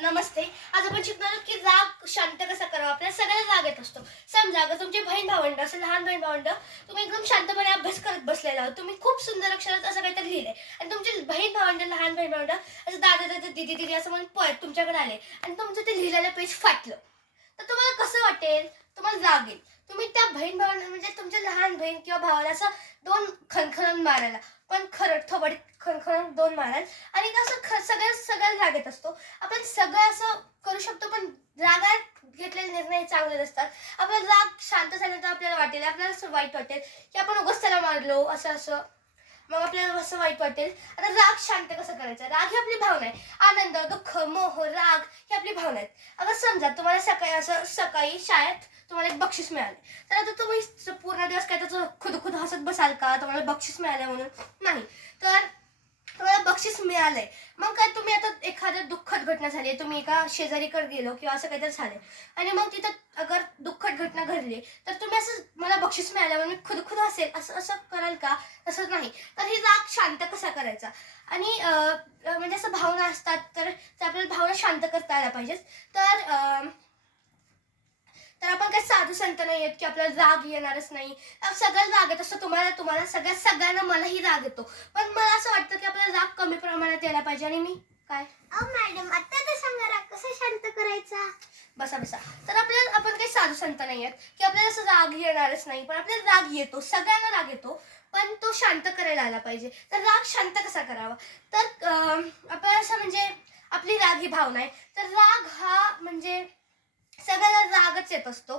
नमस्ते. आज आपण शिकणार आहोत की राग शांत कसा करावा. आपल्याला सगळ्याला राग येत असतो. समजा अगर तुमची बहीण भावंड असं लहान बहीण भावंड तुम्ही एकदम शांतपणे अभ्यास करत बसलेला आहात. तुम्ही खूप सुंदर अक्षरात असं काहीतरी लिहिलंय आणि तुमची बहीण भावंड लहान बहीण भावंड असं दादा दादा दीदी दीदी असं म्हणून पळत तुमच्याकडे आले आणि तुमचं ते लिहिलेलं पेज फाटलं, तर तुम्हाला कसं वाटेल? तुम्हाला राग येईल. तुम्ही त्या बहीण भावांना म्हणजे तुमच्या लहान बहीण किंवा भावाला असं दोन खणखणून मारायला, पण खरं थोबडीत खणखणून दोन माराल आणि असं सगळ्याला राग येत असतो. आपण सगळं असं करू शकतो, पण रागात घेतलेले निर्णय चांगले नसतात. आपला राग शांत झाल्यानंतर आपल्याला वाटेल, आपल्याला असं वाईट वाटेल की आपण उगाच त्याला मारलो असं असं, मग आपल्याला असं वाईट वाटेल. आता राग शांत कसं करायचं? राग ही आपली भावना आहे. आनंद, दुःख, मोह, राग ही आपली भावना आहेत. आता समजा तुम्हाला सकाळी शाळेत तुम्हाला एक बक्षीस मिळाले, तर आता तुम्ही पूर्ण दिवस काय त्याचं खुद हसत बसाल का तुम्हाला बक्षीस मिळालं म्हणून? नाही. तर तुम्हाला बक्षीस मिळालंय, मग काय तुम्ही आता एखाद्या दुःखद घटना झाली, तुम्ही एका शेजारीकडे गेलो किंवा असं काहीतरी झालंय आणि मग तिथं अगर दुःखद घटना घडली, तर तुम्ही असं मला बक्षीस मिळालं म्हणून खुद असेल असं असं कराल का? तसं नाही. तर ही राग शांत कसा करायचा? आणि म्हणजे असं भावना असतात, तर आपल्याला भावना शांत करता आल्या पाहिजेत. तर आपण काही साधू संत नाही आहेत की आपल्याला राग येणारच नाही. सगळ्याला राग येत असतो. तुम्हाला सगळ्यांना मलाही राग येतो, पण मला असं वाटतं की आपल्याला राग कमी प्रमाणात यायला पाहिजे. आणि मी काय मॅडम आता तर सांगा राग कसा शांत करायचा. बसा. तर आपण काही साधू संत नाही आहेत की आपल्याला असं राग येणारच नाही, पण आपल्याला राग येतो, सगळ्यांना राग येतो, पण तो शांत करायला आला पाहिजे. तर राग शांत कसा करावा? तर आपल्याला असं म्हणजे आपली राग ही भावना आहे, तर राग हा म्हणजे सगळ्याला रागच येत असतो.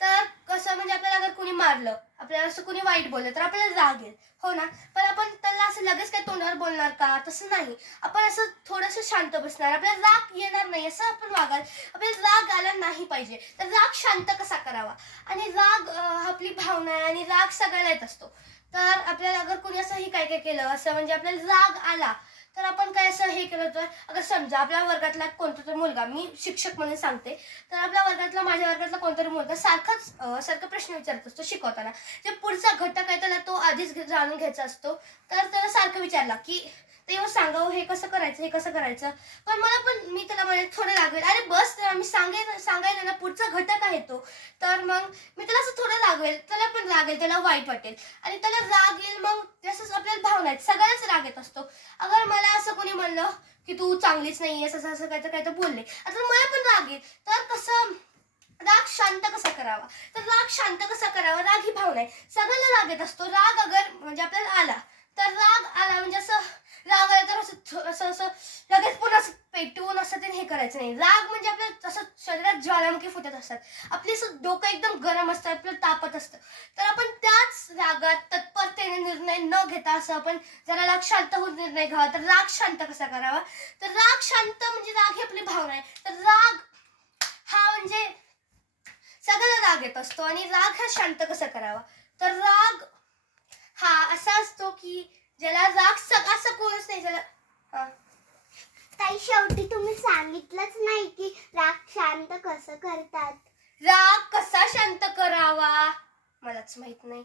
तर कसं म्हणजे आपल्याला अगर कोणी मारलं, आपल्याला असं कोणी वाईट बोललं, तर आपल्याला राग येईल, हो ना? पण आपण त्याला असं लगेच काय तोंडावर बोलणार का? तसं नाही. आपण असं थोडंसं शांत बसणार, आपल्याला राग येणार नाही असं आपण वागाल. आपल्याला राग आला नाही पाहिजे. तर राग शांत कसा करावा? आणि राग आपली भावना आहे आणि राग सगळ्याला येत असतो. तर आपल्याला अगर कोणी असंही काय काय केलं, असं म्हणजे आपल्याला राग आला, तर आपण काय असं हे केलं, तर अगर समजा आपल्या वर्गातला कोणता तरी मुलगा, मी शिक्षक म्हणून सांगते, तर माझ्या वर्गातला कोणतरी मुलगा सारखा प्रश्न विचारत असतो शिकवताना. जे पुढचा घटक आहे त्याला तो आधीच जाणून घ्यायचा असतो. तर त्याला सारखं विचारला की तेव्हा सांगावं हे कसं करायचं. पण मी त्याला म्हणे थोडं रागवेल, अरे बस मी सांगायला ना, पुढचा घटक आहे तो. तर मग मी त्याला असं थोडं रागवेल, त्याला पण राग येईल, त्याला वाईट वाटेल आणि त्याला राग येईल. मग तसंच आपल्याला भावना आहेत, सगळ्यांनाच राग येत असतो. अगर मला असं कोणी म्हणलं की तू चांगलीच नाही आहेस, असं काय तर बोलले, आता मला पण राग येईल. तर कसं राग शांत कसा करावा? तर राग शांत कसा करावा? राग ही भावना आहे, सगळ्यांना राग येत असतो. राग अगर म्हणजे आपल्याला आला, तर राग आला म्हणजे असं राग आला तर असं लगेच पुन्हा असं पेटवून असं ते हे करायचं नाही. राग म्हणजे आपल्या असं शरीरात ज्वालामुखी फुटत असतात, आपली असं डोकं एकदम गरम असतं, आपलं तापत असतं. तर आपण त्याच रागात तत्परतेने निर्णय न घेता असं आपण जरा राग शांत होऊन निर्णय घ्यावा. तर राग शांत कसा करावा? तर राग शांत म्हणजे राग ही आपली भावना आहे. तर राग हा म्हणजे सगळ्याला राग येत असतो आणि राग हा शांत कसा करावा? तर राग हा असा असतो की ज्याला राग असं कोणच नाही ज्याला ताई शेवटी तुम्ही सांगितलंच नाही की राग शांत कसं करतात. राग कसा शांत करावा मलाच माहित नाही.